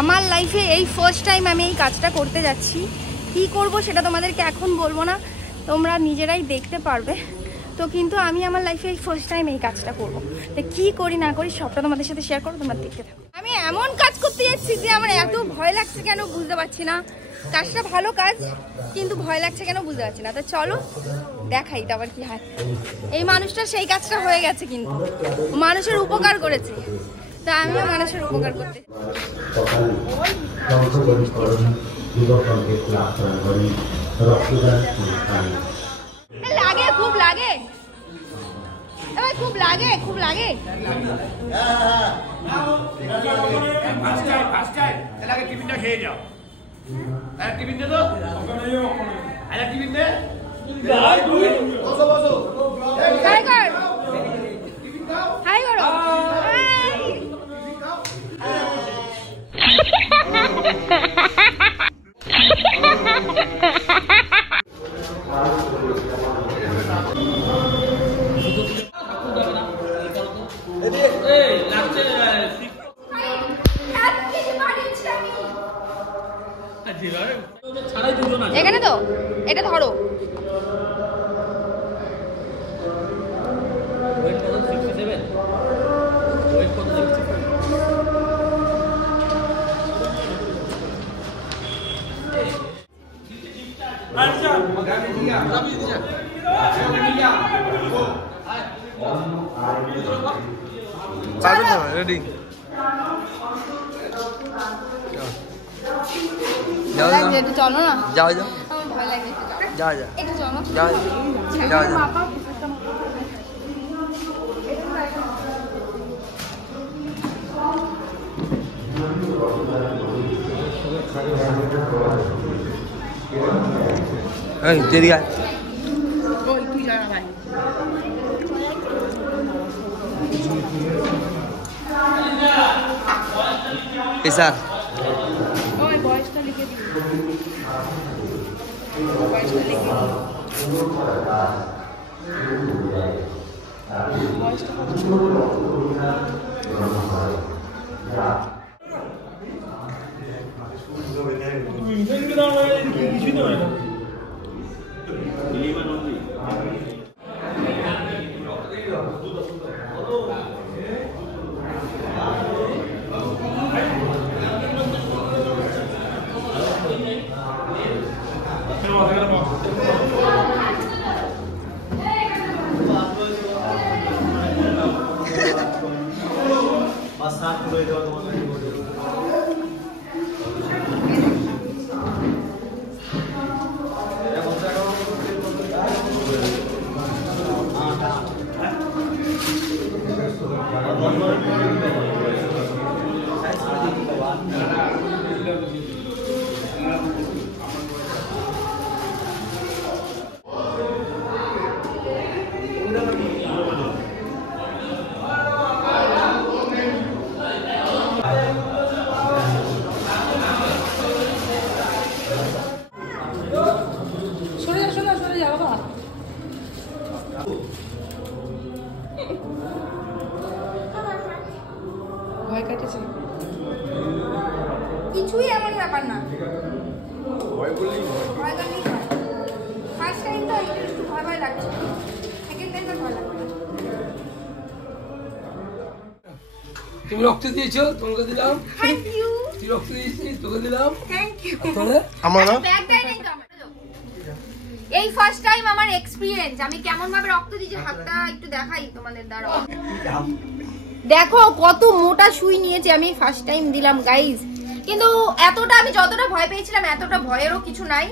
আমার লাইফে এই ফার্স্ট টাইম আমি এই কাজটা করতে যাচ্ছি। কি করব সেটা তোমাদেরকে এখন বলবো না, তোমরা নিজেরাই দেখতে পারবে। তো কিন্তু আমি আমার লাইফে এই ফার্স্ট টাইম এই কাজটা করবো। তো কি করি না করি সবটা তোমাদের সাথে শেয়ার করো, তোমরা দেখতে থাকো। আমি এমন কাজ করতে যাচ্ছি যে আমার এত ভয় লাগছে কেন বুঝতে পারছি না। কাজটা ভালো কাজ, কিন্তু ভয় লাগছে কেন বুঝতে পারছি না। তো চলো দেখাই তো আবার কি হয়। এই মানুষটা সেই কাজটা হয়ে গেছে, কিন্তু মানুষের উপকার করেছে। তা আমিও মানুষের উপকার করতে লাগে, খুব লাগে, খুব লাগে, খুব লাগে। টিফিনটা খেয়ে যাও। টিফিন দে তো, টিফিন দে। হাই কর, হাই করো। এখানে তো এটা ধরো। রেডি চলো না, যাও যাও, আমার ভয় লাগে। যাও যাও, একটু চলো, যাও যাও যাও। এই তেরি আয়। ওই তুই যা ভাই। এসা ওই বয়সটা লিখে দিই, বয়সটা লিখে দিই, বয়সটা কিছুই এমন ব্যাপার না। ভয় করলেই হয়। ফার্স্ট টাইম তো একটু ভয় ভয় লাগছে, সেকেন্ড টাইম তো ভয় লাগবে না। তুমি রক্ত দিয়েছো, তোমাকে দিলাম। Thank you. তুই রক্ত দিয়েছিস, তোকে দিলাম। Thank you. আমার ব্যাগ দেয় নাই তো আমার। এই ফার্স্ট টাইম আমার এক্সপেরিয়েন্স। আমি কেমন ভাবে রক্ত দিয়েছি হাতটা একটু দেখাই তোমাদের দ্বারা। দেখো কত মোটা সুই নিয়েছি আমি, ফার্স্ট টাইম দিলাম গাইজ। কিন্তু এতটা আমি যতটা ভয় পেয়েছিলাম এতটা ভয়েরও কিছু নাই।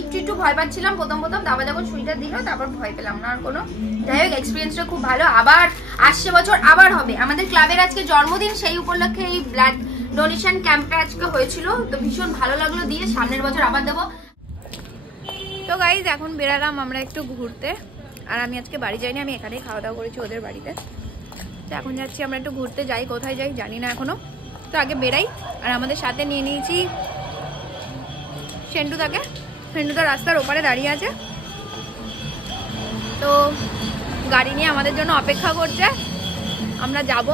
একটু একটু ভয় পাচ্ছিলাম প্রথম প্রথম, তারপর যখন সুইটা দিল তারপর ভয় পেলাম না আর কোনো। যাই হোক এক্সপিরিয়েন্সটা খুব ভালো। আবার আসছে বছর আবার হবে। আমাদের ক্লাবের আজকে জন্মদিন, সেই উপলক্ষে এই ব্লাড ডোনেশন ক্যাম্পটা আজকে হয়েছিল। তো ভীষণ ভালো লাগলো দিয়ে, সামনের বছর আবার দেবো। তো গাইজ এখন বেরালাম আমরা একটু ঘুরতে। আর আমি আজকে বাড়ি যাইনি, আমি এখানেই খাওয়া দাওয়া করেছি ওদের বাড়িতে। তো এখন যাচ্ছি আমরা একটু ঘুরতে, যাই কোথায় যাই জানি না এখনো। তো আগে বেরাই। আর আমাদের সাথে নিয়ে নিয়েছি সেন্টুদাকে। সেন্টুদা রাস্তার ওপারে দাঁড়িয়ে আছে, তো গাড়ি নিয়ে আমাদের জন্য অপেক্ষা করছে। আমরা যাব,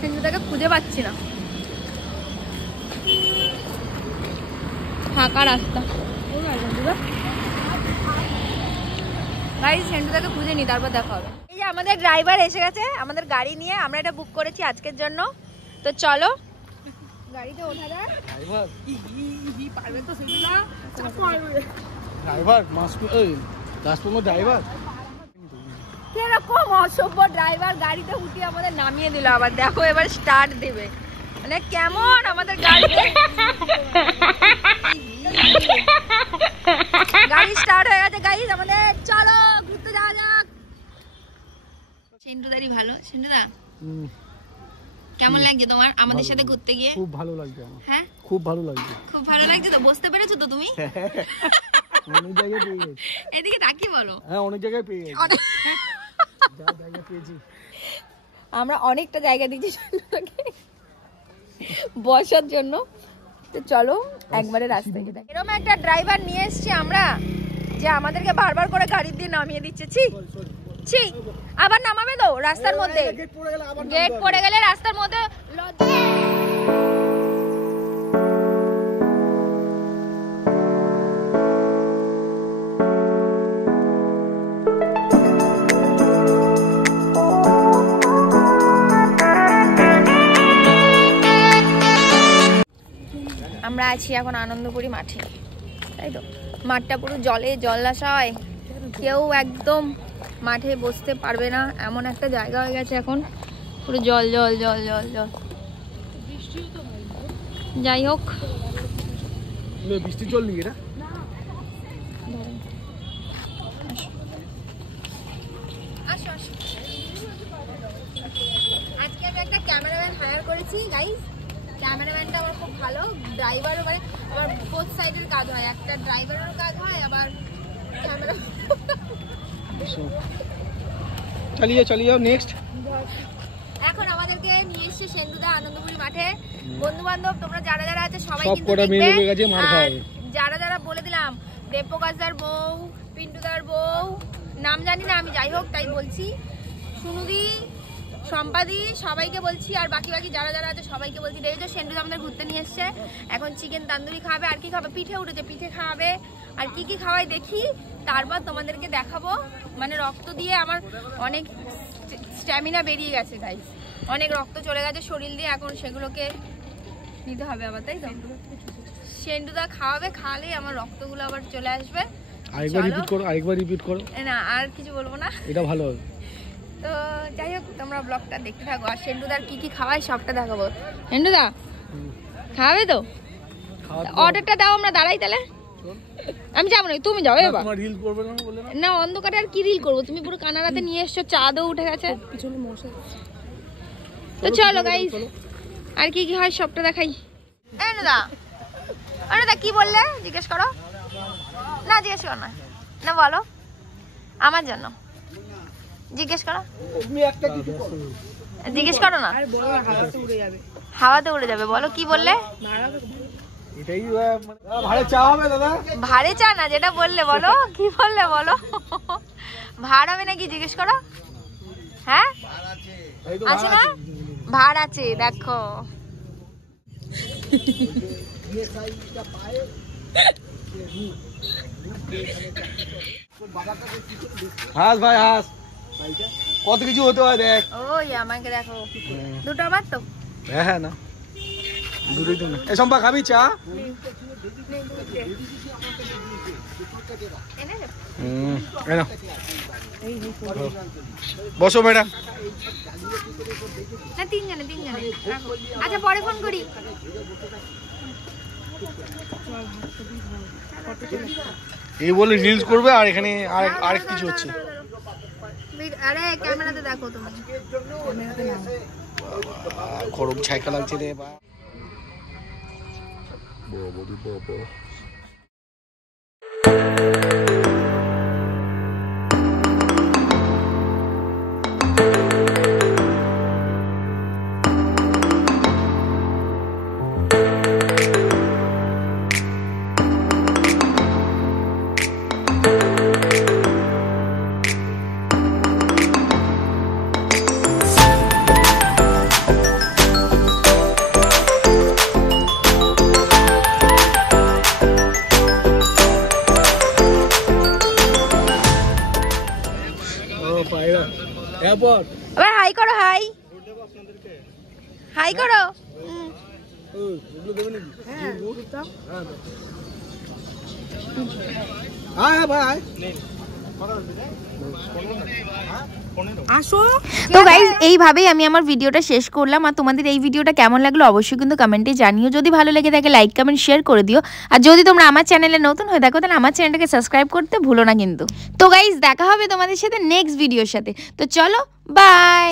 সেন্টুদাকে খুঁজে পাচ্ছি না। ফাঁকা রাস্তা। গাড়ি সেন্টুদাকে খুঁজে নি, তারপর দেখা হবে। এই যে আমাদের ড্রাইভার এসে গেছে আমাদের গাড়ি নিয়ে, আমরা এটা বুক করেছি আজকের জন্য। তো চলো গাড়িতে ওঠা যাক। পারবে তো সেন্টুদা? ড্রাইভার ড্রাইভার কিরকম অসভ্য ড্রাইভার, গাড়িতে উঠিয়ে আমাদের নামিয়ে দিল। আবার দেখো এবার স্টার্ট দেবে, মানে কেমন আমাদের গাড়িতে গাড়ি স্টার্ট হয়ে গেছে গাইস আমাদের। চলো ঘুরতে যাওয়া যাক। সেন্টুদারি ভালো। সেন্টুদা কেমন লাগছে তোমার আমাদের সাথে ঘুরতে গিয়ে? খুব ভালো লাগছে আমার। হ্যাঁ খুব ভালো লাগছে। খুব ভালো লাগছে তো? বসতে পেরেছো তো তুমি? অনেক জায়গায় পেয়ে গেছি। এদিকে তাকিয়ে বলো। হ্যাঁ অনেক জায়গায় পেয়ে গেছি। যা জায়গা পেয়েছি আমরা অনেকটা জায়গা দিচ্ছি সেন্টুদাকে বসার জন্য। তো চলো একবারে রাস্তায় যাই। এরকম একটা ড্রাইভার নিয়ে এসেছি আমরা যে আমাদেরকে বারবার করে গাড়ি দিয়ে নামিয়ে দিচ্ছে। ছি আবার নামাবে তো রাস্তার মধ্যে? গেট পড়ে গেলে রাস্তার মধ্যে আমরা আছি এখন আনন্দপুরি মাঠে, তাই তো? মাঠটা পুরো জলে জলাশয়, কেউ একদম মাঠে বসতে পারবে না এমন একটা জায়গা হয়ে গেছে এখন, পুরো জল জল জল জল জল। যাই হোক বৃষ্টি জল নিয়ে এটা আসো আসো। আজকে আমি একটা ক্যামেরাম্যান হায়ার করেছি গাইস। ক্যামেরাম্যানটা আমার খুব ভালো, ড্রাইভারও, মানে আমার বোথ সাইডের কাজ হয়, একটা ড্রাইভারেরও কাজ হয় আবার ক্যামেরা। চালিয়ে যাও নেক্সট। এখন আমাদেরকে নিয়ে এসেছে সেন্টুদা আনন্দপুরি মাঠে। বন্ধু বান্ধব তোমরা যারা যারা আছে সবাই সব কিন্তু কটা মেয়ে দেখবে। লোকের কাছে মার খাওয়াবে। যারা যারা বলে দিলাম, দেবপ্রকাশদার বউ, পিন্টুদার বউ, নাম জানি না আমি, যাই হোক তাই বলছি, সুনুদি, সম্পাদি, সবাইকে বলছি, আর বাকি যারা যারা আছে সবাইকে বলছি। দেখেছো সেন্টুদা আমাদের ঘুরতে নিয়ে এসছে। এখন চিকেন তান্দুরি খাবে, আর কি খাবে? পিঠে উঠেছে, পিঠে খাওয়াবে। আর কি কি খাওয়াই দেখি, তারপর তোমাদেরকে দেখাবো। মানে রক্ত দিয়ে আমার অনেক স্ট্যামিনা বেরিয়ে গেছে গাইস, অনেক রক্ত চলে গেছে শরীর দিয়ে, এখন সেগুলোকে নিতে হবে আবার, তাই তো? সেন্টুদা খাওয়াবে, খাওয়ালেই আমার রক্তগুলো আবার চলে আসবে। আরেকবার রিপিট করো। না আর কিছু বলবো না, এটা ভালো হবে। তো যাই হোক তোমরা ব্লগটা দেখতে থাকো, আর সেন্টুদার কি কি খাওয়াই সবটা দেখাবো। সেন্টুদা খাওয়াবে তো? অর্ডারটা দাও, আমরা দাঁড়াই তাহলে। আমি যাবো না, তুমি যাও। এবার রিল করবে না বলে না, অন্ধকারে আর কি রিল করবো? তুমি পুরো কানারাতে নিয়ে এসছো, চাঁদও উঠে গেছে। তো চলো গাইস, আর কি কি হয় সবটা দেখাই। অনুদা কি বললে জিজ্ঞেস করো না, জিজ্ঞেস করো না, না বলো আমার জন্য জিজ্ঞেস করো, জিজ্ঞেস করো না। হাওয়াতে উড়ে যাবে বলো, কি বললে? এটাই ভাড়ে চা হবে দাদা? ভাড়ে চা না, যেটা বললে বলো, কি বললে বলো। ভাড় হবে নাকি জিজ্ঞেস করো। হ্যাঁ আছে না? ভাড় আছে, দেখো। হাস ভাই হাস, কত কিছু হতে হয় দেখ। ওই আমাকে দেখো, দুটো আমার তো। হ্যাঁ না দুটোই তো না। এই সম্পা খাবি চা? বসো ম্যাডাম। না তিনজনে রাখো। আচ্ছা পরে ফোন করি। এই বলে রিলস করবে, আর এখানে আরেক কিছু হচ্ছে। আরে ক্যামেরাতে দেখো তুমি, গরম ছাইকা লাগছে রে বা। এরপর আবার হাই করো, হাই হাই করো। হ্যাঁ ভাই তো গাইজ এইভাবেই আমি আমার ভিডিওটা শেষ করলাম। আর তোমাদের এই ভিডিওটা কেমন লাগলো অবশ্যই কিন্তু কমেন্টে জানিও। যদি ভালো লেগে থাকে লাইক কমেন্ট শেয়ার করে দিও। আর যদি তোমরা আমার চ্যানেলে নতুন হয়ে থাকো তাহলে আমার চ্যানেলটাকে সাবস্ক্রাইব করতে ভুলো না কিন্তু। তো গাইজ দেখা হবে তোমাদের সাথে নেক্সট ভিডিওর সাথে। তো চলো বাই।